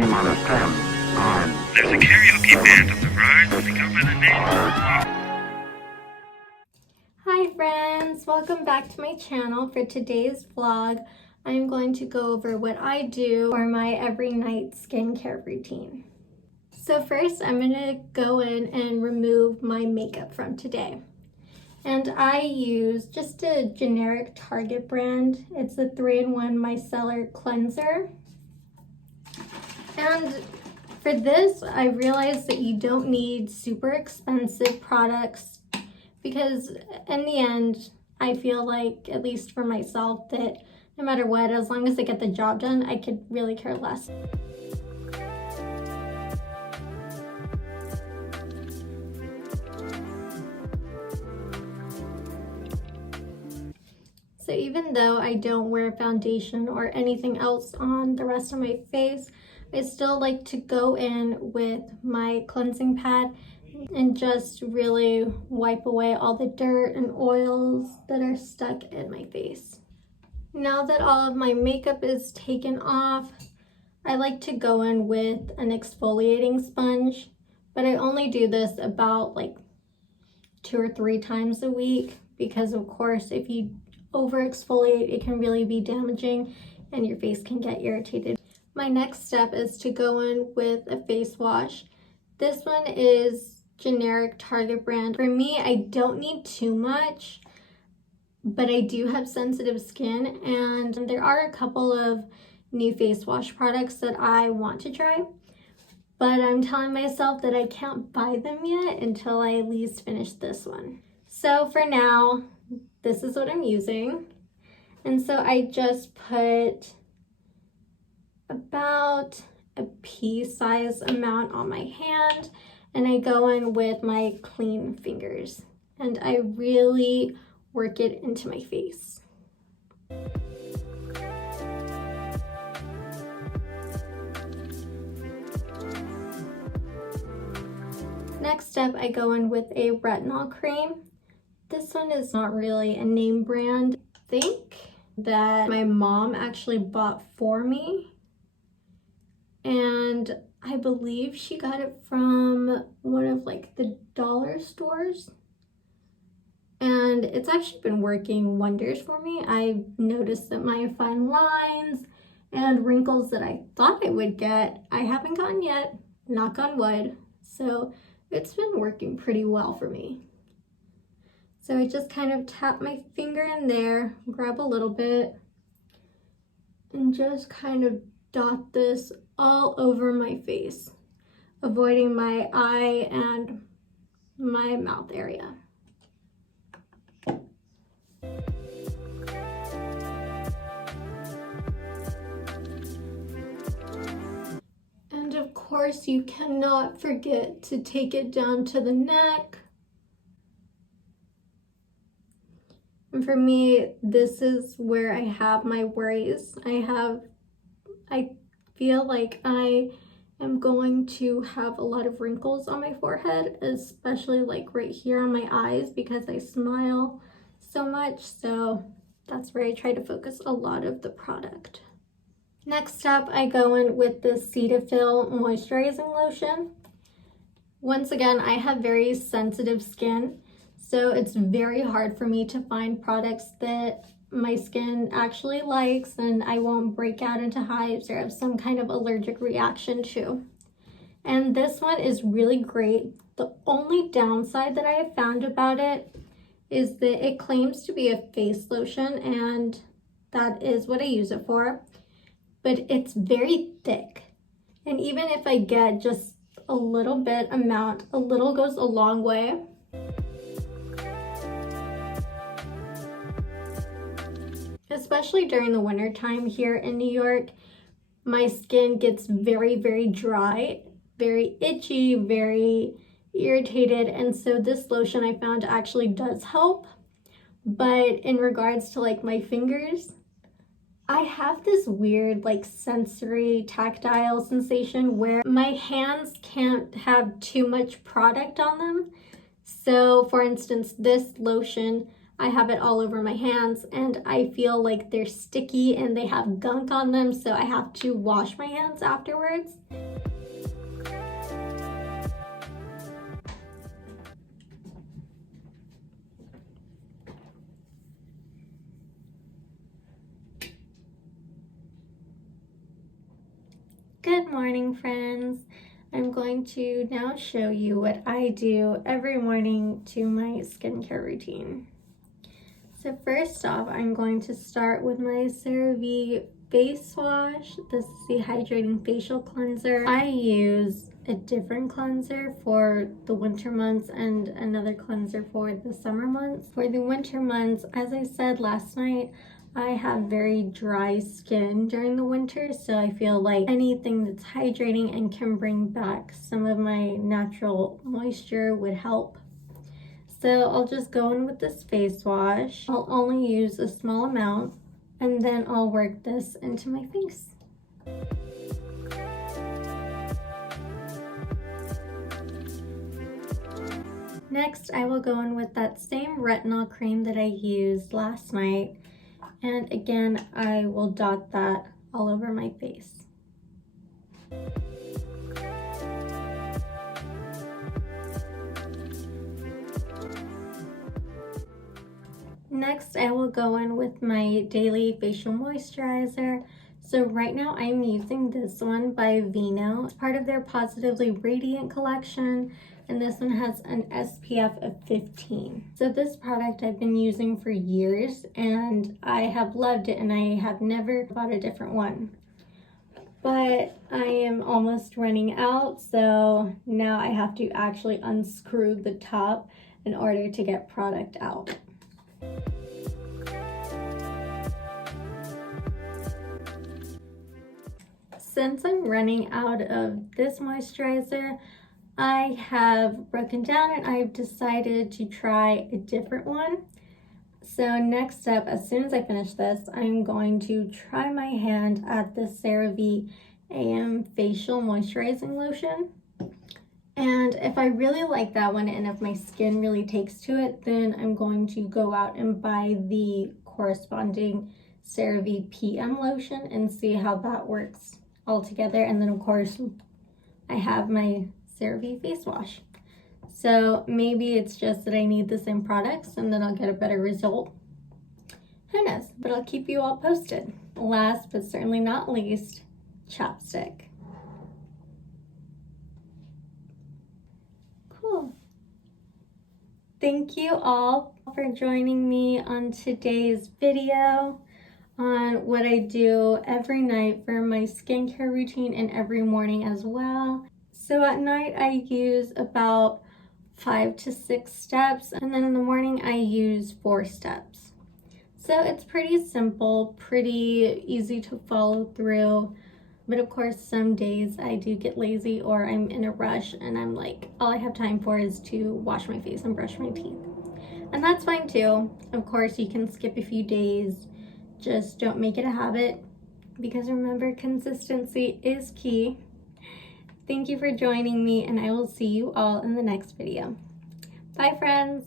Cream on a stem. There's a karaoke band on the rise and they go by the name of Hi friends, welcome back to my channel. For today's vlog, I'm going to go over what I do for my every night skincare routine. So first, I'm going to go in and remove my makeup from today. And I use just a generic Target brand. It's a 3-in-1 Micellar cleanser. And for this, I realized that you don't need super expensive products because in the end, I feel like, at least for myself, that no matter what, as long as I get the job done, I could really care less. So even though I don't wear foundation or anything else on the rest of my face, I still like to go in with my cleansing pad and just really wipe away all the dirt and oils that are stuck in my face. Now that all of my makeup is taken off, I like to go in with an exfoliating sponge, but I only do this about like 2 or 3 times a week because, of course, if you over exfoliate, it can really be damaging and your face can get irritated. My next step is to go in with a face wash. This one is generic Target brand. For me, I don't need too much, but I do have sensitive skin, and there are a couple of new face wash products that I want to try, but I'm telling myself that I can't buy them yet until I at least finish this one. So for now, this is what I'm using. And so I just put about a pea-size amount on my hand, and I go in with my clean fingers, and I really work it into my face. Next up, I go in with a retinol cream. This one is not really a name brand. I think that my mom actually bought for me, and I believe she got it from one of like the dollar stores, and it's actually been working wonders for me. I've noticed that my fine lines and wrinkles that I thought I would get, I haven't gotten yet, knock on wood. So it's been working pretty well for me. So I just kind of tap my finger in there, grab a little bit, and just kind of dot this all over my face, avoiding my eye and my mouth area. And of course, you cannot forget to take it down to the neck. And for me, this is where I have my worries. I feel like I am going to have a lot of wrinkles on my forehead, especially like right here on my eyes because I smile so much. So that's where I try to focus a lot of the product. Next up, I go in with the Cetaphil Moisturizing Lotion. Once again, I have very sensitive skin, so it's very hard for me to find products that my skin actually likes and I won't break out into hives or have some kind of allergic reaction to. And this one is really great. The only downside that I have found about it is that it claims to be a face lotion, and that is what I use it for, but it's very thick. And even if I get just a little bit amount, a little goes a long way. Especially during the winter time here in New York, my skin gets very, very dry, very itchy, very irritated, and so this lotion I found actually does help. But in regards to like my fingers, I have this weird like sensory tactile sensation where my hands can't have too much product on them. So for instance, this lotion, I have it all over my hands and I feel like they're sticky and they have gunk on them, so I have to wash my hands afterwards. Good morning, friends. I'm going to now show you what I do every morning to my skincare routine. So first off, I'm going to start with my CeraVe face wash. This is the Hydrating Facial Cleanser. I use a different cleanser for the winter months and another cleanser for the summer months. For the winter months, as I said last night, I have very dry skin during the winter, so I feel like anything that's hydrating and can bring back some of my natural moisture would help. So I'll just go in with this face wash. I'll only use a small amount and then I'll work this into my face. Next, I will go in with that same retinol cream that I used last night. And again, I will dot that all over my face. Next, I will go in with my daily facial moisturizer. So right now I'm using this one by Aveeno. It's part of their Positively Radiant collection, and this one has an SPF of 15. So this product I've been using for years and I have loved it, and I have never bought a different one. But I am almost running out, so now I have to actually unscrew the top in order to get product out. Since I'm running out of this moisturizer, I have broken down and I've decided to try a different one. So next up, as soon as I finish this, I'm going to try my hand at the CeraVe AM Facial Moisturizing Lotion. And if I really like that one and if my skin really takes to it, then I'm going to go out and buy the corresponding CeraVe PM lotion and see how that works all together. And then of course I have my CeraVe face wash. So maybe it's just that I need the same products and then I'll get a better result. Who knows? But I'll keep you all posted. Last but certainly not least, chapstick. Cool. Thank you all for joining me on today's video on what I do every night for my skincare routine and every morning as well. So at night I use about 5 to 6 steps, and then in the morning I use 4 steps. So it's pretty simple, pretty easy to follow through. But of course, some days I do get lazy or I'm in a rush and I'm like, all I have time for is to wash my face and brush my teeth. And that's fine too. Of course, you can skip a few days. Just don't make it a habit, because remember, consistency is key. Thank you for joining me, and I will see you all in the next video. Bye, friends.